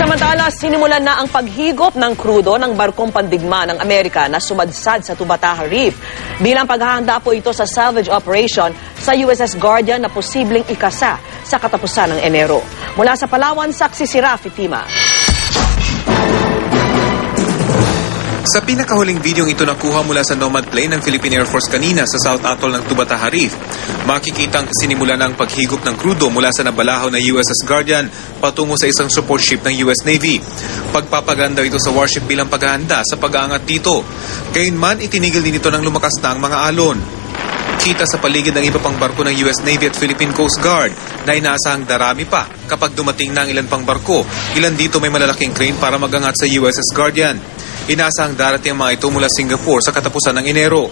Samantala, sinimulan na ang paghigop ng krudo ng barkong pandigma ng Amerika na sumadsad sa Tubataha Reef. Bilang paghahanda po ito sa salvage operation sa USS Guardian na posibleng ikasa sa katapusan ng Enero. Mula sa Palawan, saksi si Rafi Tima. Sa pinakahuling videong ito nakuha mula sa Nomad Plane ng Philippine Air Force kanina sa South Atoll ng Tubataha Reef, makikitang sinimula ng paghigop ng krudo mula sa nabalahaw na USS Guardian patungo sa isang support ship ng US Navy. Pagpapaganda ito sa warship bilang paghahanda sa pag-aangat dito. Gayunman, itinigil din ito ng lumakas na ang mga alon. Kita sa paligid ng iba pang barko ng US Navy at Philippine Coast Guard na inaasahang darami pa kapag dumating na ang ilan pang barko. Ilan dito may malalaking crane para magangat sa USS Guardian. Inaasahang darating ang mga ito mula Singapore sa katapusan ng Enero.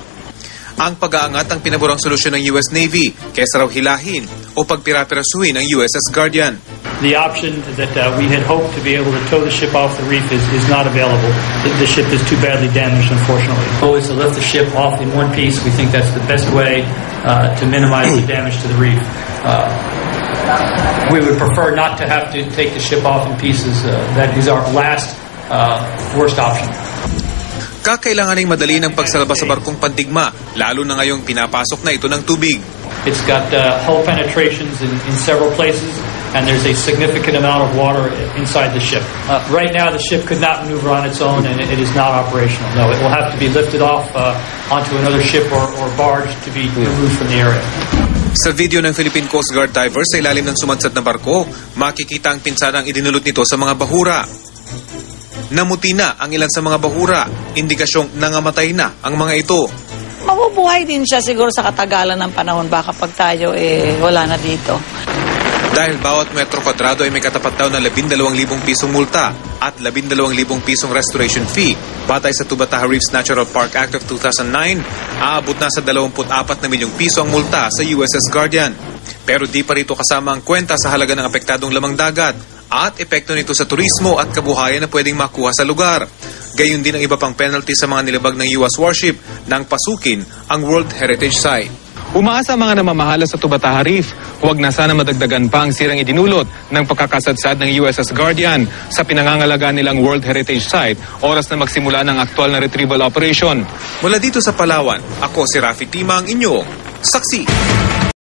Ang pag-aangat ang pinaborang solusyon ng US Navy kaysa raw hilahin o pagpirapirasuhin ng USS Guardian. The option that we had hoped to be able to tow the ship off the reef is not available. The ship is too badly damaged, unfortunately. Always to lift the ship off in one piece. We think that's the best way to minimize the damage to the reef. We would prefer not to have to take the ship off in pieces. That is our last worst option. Kakailanganing madali ng pagsalba sa barkong pandigma, lalo na ngayong pinapasok na ito ng tubig. It's got hull penetrations in several places, and there's a significant amount of water inside the ship. Right now, the ship could not maneuver on its own, and it is not operational. No, it will have to be lifted off onto another ship or barge to be removed from the area. Sa video ng Philippine Coast Guard divers sa ilalim ng sumadsad na barko, makikita ang pinsadang idinulot nito sa mga bahura. Namuti na ang ilan sa mga bahura, indikasyong nangamatay na ang mga ito. Mabubuhay din siya siguro sa katagalan ng panahon baka pag tayo wala na dito. Dahil bawat metro kwadrado ay may katapat daw na 12,000 pisong multa at 12,000 pisong restoration fee. Batay sa Tubataha Reefs Natural Park Act of 2009, aabot na sa 24 na milyong piso ang multa sa USS Guardian. Pero di pa rito kasama ang kwenta sa halaga ng apektadong lamang dagat at epekto nito sa turismo at kabuhayan na pwedeng makuha sa lugar. Gayun din ang iba pang penalty sa mga nilabag ng US warship nang pasukin ang World Heritage Site. Umaasa ang mga namamahala sa Tubataha Reef, huwag na sana madagdagan pa ang sirang idinulot ng pagkakasadsad ng USS Guardian sa pinangangalagaan nilang World Heritage Site oras na magsimula ng aktual na retrieval operation. Mula dito sa Palawan, ako si Rafi Tima, ang inyong saksi.